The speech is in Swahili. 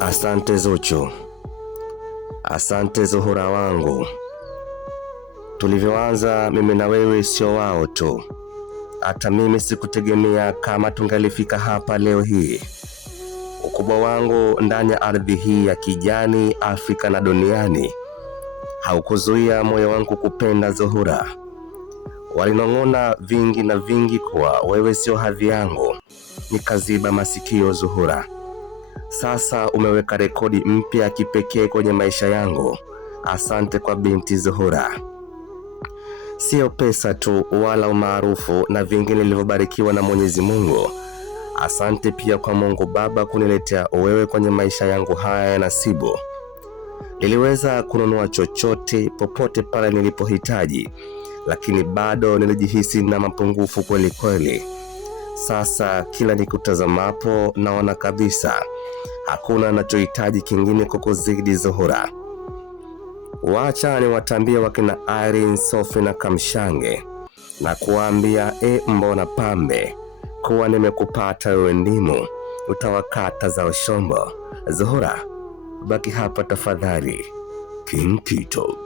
Asante Zuchu, asante Zuhura wangu. Tulivyoanza mimi na wewe sio wao tu. Hata mimi sikutegemea kama tungalifika hapa leo hii. Ukubwa wangu ndani ya ardhi hii ya kijani, Afrika na duniani haukuzuia moyo wangu kupenda Zuhura. Walinong'ona vingi na vingi kuwa wewe sio hadhi yangu, nikaziba masikio Zuhura. Sasa umeweka rekodi mpya ya kipekee kwenye maisha yangu. Asante kwa binti Zuhura. Sio pesa tu wala umaarufu na vingine nilivyobarikiwa na Mwenyezi Mungu. Asante pia kwa Mungu Baba kuniletea wewe kwenye maisha yangu haya ya nasibu. Niliweza kununua chochote popote pale nilipohitaji, lakini bado nilijihisi na mapungufu kweli kweli. Sasa kila nikutazamapo naona kabisa hakuna ninachohitaji kingine kukuzidi Zuhura. Wacha niwatambie wakina Irene, Sophie na Kamshange na kuambia mbona pambe kuwa nimekupata wewe ndimu utawakata za ushombo. Zuhura, baki hapa tafadhali. King Kito.